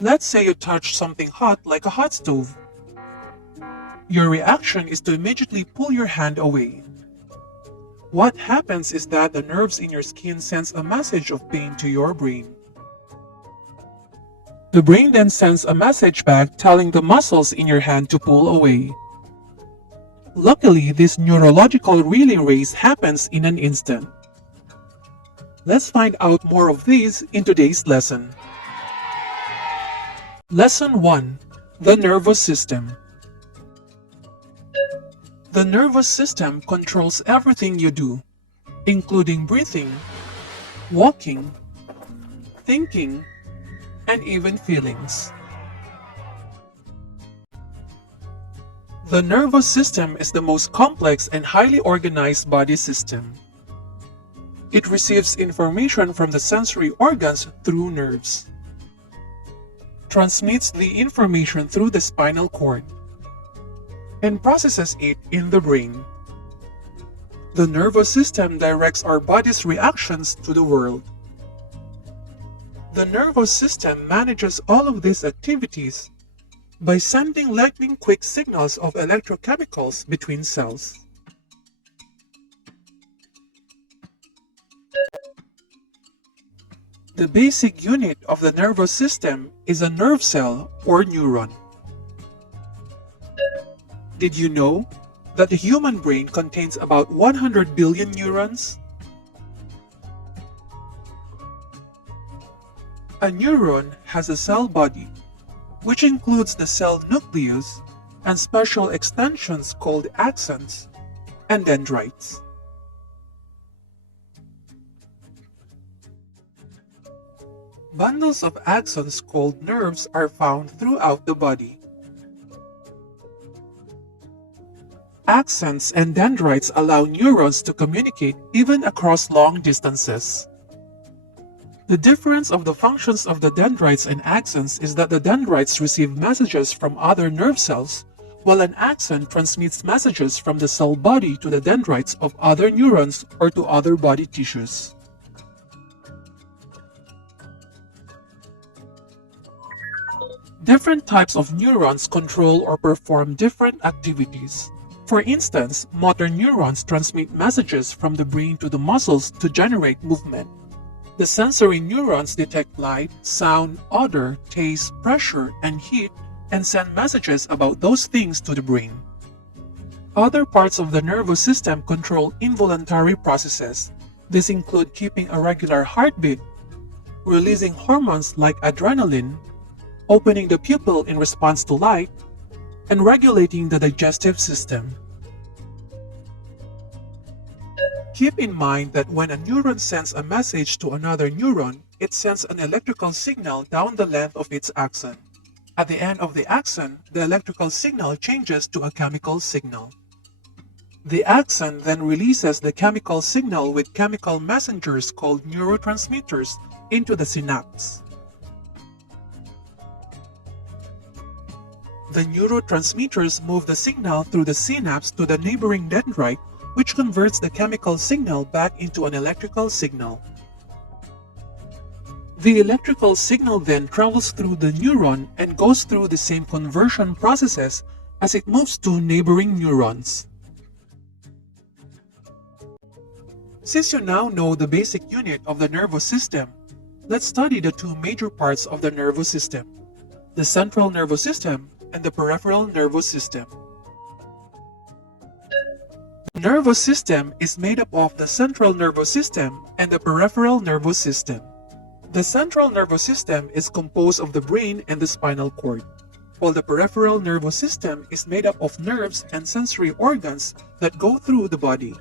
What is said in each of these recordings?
Let's say you touch something hot like a hot stove. Your reaction is to immediately pull your hand away. What happens is that the nerves in your skin sends a message of pain to your brain. The brain then sends a message back telling the muscles in your hand to pull away. Luckily, this neurological relay race happens in an instant. Let's find out more of these in today's lesson. Lesson 1. The Nervous System. The nervous system controls everything you do, including breathing, walking, thinking, and even feelings. The nervous system is the most complex and highly organized body system. It receives information from the sensory organs through nerves, transmits the information through the spinal cord, and processes it in the brain. The nervous system directs our body's reactions to the world. The nervous system manages all of these activities by sending lightning-quick signals of electrochemicals between cells. The basic unit of the nervous system is a nerve cell or neuron. Did you know that the human brain contains about 100 billion neurons? A neuron has a cell body, which includes the cell nucleus and special extensions called axons and dendrites. Bundles of axons called nerves are found throughout the body. Axons and dendrites allow neurons to communicate even across long distances. The difference of the functions of the dendrites and axons is that the dendrites receive messages from other nerve cells, while an axon transmits messages from the cell body to the dendrites of other neurons or to other body tissues. Different types of neurons control or perform different activities. For instance, motor neurons transmit messages from the brain to the muscles to generate movement. The sensory neurons detect light, sound, odor, taste, pressure, and heat, and send messages about those things to the brain. Other parts of the nervous system control involuntary processes. These include keeping a regular heartbeat, releasing hormones like adrenaline, opening the pupil in response to light, and regulating the digestive system. Keep in mind that when a neuron sends a message to another neuron, it sends an electrical signal down the length of its axon. At the end of the axon, the electrical signal changes to a chemical signal. The axon then releases the chemical signal with chemical messengers called neurotransmitters into the synapse. The neurotransmitters move the signal through the synapse to the neighboring dendrite, which converts the chemical signal back into an electrical signal. The electrical signal then travels through the neuron and goes through the same conversion processes as it moves to neighboring neurons. Since you now know the basic unit of the nervous system, let's study the two major parts of the nervous system: the central nervous system and the peripheral nervous system. The nervous system is made up of the central nervous system and the peripheral nervous system. The central nervous system is composed of the brain and the spinal cord, while the peripheral nervous system is made up of nerves and sensory organs that go through the body.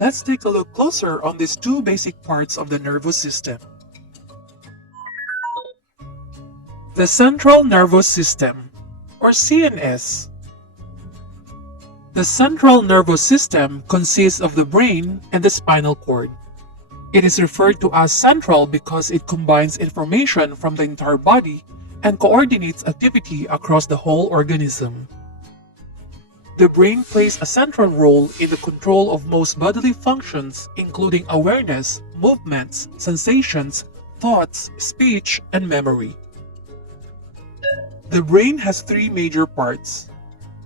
Let's take a look closer on these two basic parts of the nervous system. The central nervous system, or CNS. The central nervous system consists of the brain and the spinal cord. It is referred to as central because it combines information from the entire body and coordinates activity across the whole organism. The brain plays a central role in the control of most bodily functions, including awareness, movements, sensations, thoughts, speech, and memory. The brain has three major parts: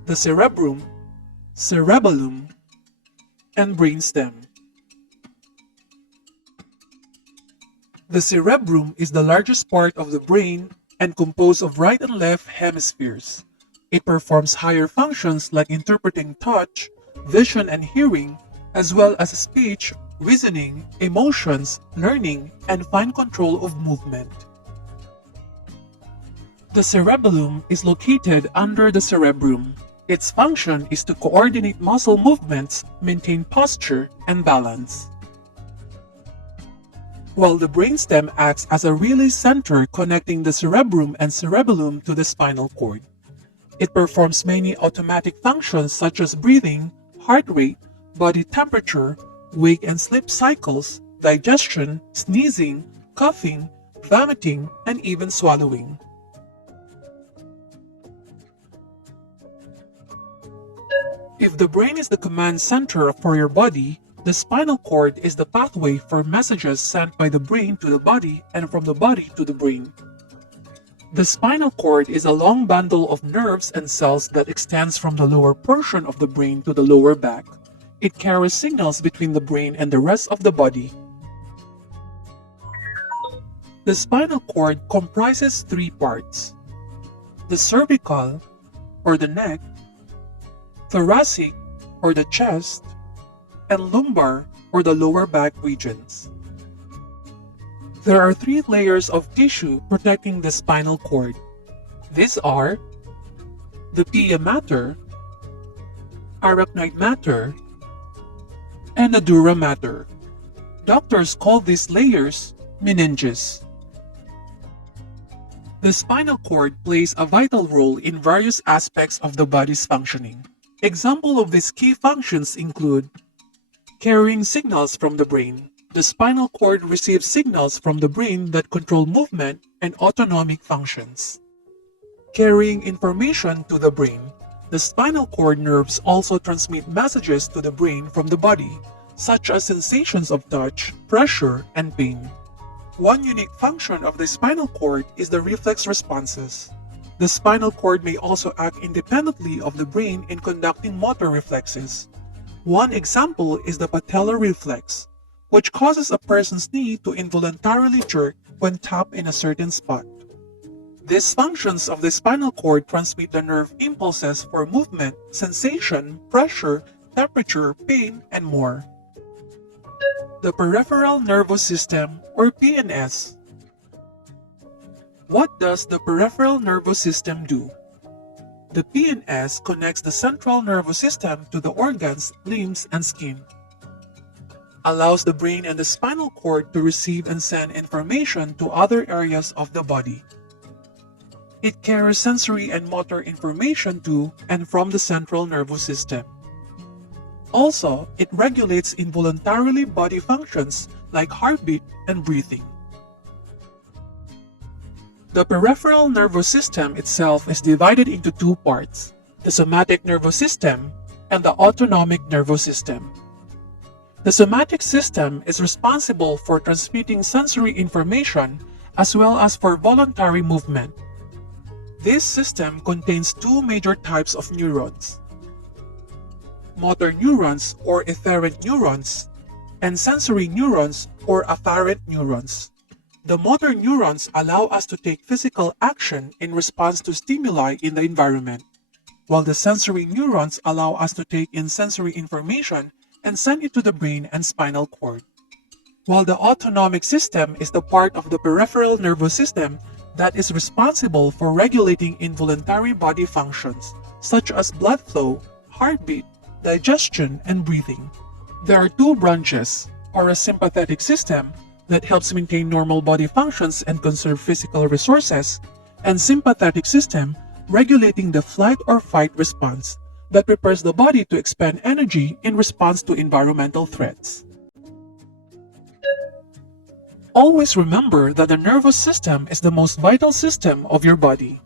the cerebrum, cerebellum, and brainstem. The cerebrum is the largest part of the brain and composed of right and left hemispheres. It performs higher functions like interpreting touch, vision, and hearing, as well as speech, reasoning, emotions, learning, and fine control of movement. The cerebellum is located under the cerebrum. Its function is to coordinate muscle movements, maintain posture, and balance. While the brainstem acts as a relay center connecting the cerebrum and cerebellum to the spinal cord. It performs many automatic functions such as breathing, heart rate, body temperature, wake and sleep cycles, digestion, sneezing, coughing, vomiting, and even swallowing. If the brain is the command center for your body, the spinal cord is the pathway for messages sent by the brain to the body and from the body to the brain. The spinal cord is a long bundle of nerves and cells that extends from the lower portion of the brain to the lower back. It carries signals between the brain and the rest of the body. The spinal cord comprises three parts: the cervical, or the neck, thoracic, or the chest, and lumbar, or the lower back regions. There are three layers of tissue protecting the spinal cord. These are the pia mater, arachnoid mater, and the dura mater. Doctors call these layers meninges. The spinal cord plays a vital role in various aspects of the body's functioning. Examples of these key functions include carrying signals from the brain. The spinal cord receives signals from the brain that control movement and autonomic functions. Carrying information to the brain. The spinal cord nerves also transmit messages to the brain from the body, such as sensations of touch, pressure, and pain. One unique function of the spinal cord is the reflex responses. The spinal cord may also act independently of the brain in conducting motor reflexes. One example is the patellar reflex, which causes a person's knee to involuntarily jerk when tapped in a certain spot. These functions of the spinal cord transmit the nerve impulses for movement, sensation, pressure, temperature, pain, and more. The peripheral nervous system, or PNS. What does the peripheral nervous system do? The PNS connects the central nervous system to the organs, limbs, and skin. Allows the brain and the spinal cord to receive and send information to other areas of the body. It carries sensory and motor information to and from the central nervous system. Also, it regulates involuntarily body functions like heartbeat and breathing. The peripheral nervous system itself is divided into two parts: the somatic nervous system and the autonomic nervous system. The somatic system is responsible for transmitting sensory information as well as for voluntary movement. This system contains two major types of neurons: motor neurons or efferent neurons, and sensory neurons or afferent neurons. The motor neurons allow us to take physical action in response to stimuli in the environment, while the sensory neurons allow us to take in sensory information and send it to the brain and spinal cord. While the autonomic system is the part of the peripheral nervous system that is responsible for regulating involuntary body functions, such as blood flow, heartbeat, digestion, and breathing. There are two branches: parasympathetic system, that helps maintain normal body functions and conserve physical resources, and sympathetic system, regulating the flight or fight response, that prepares the body to expend energy in response to environmental threats. Always remember that the nervous system is the most vital system of your body.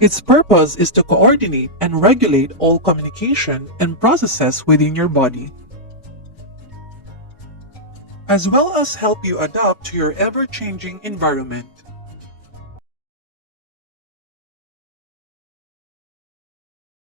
Its purpose is to coordinate and regulate all communication and processes within your body, as well as help you adapt to your ever-changing environment.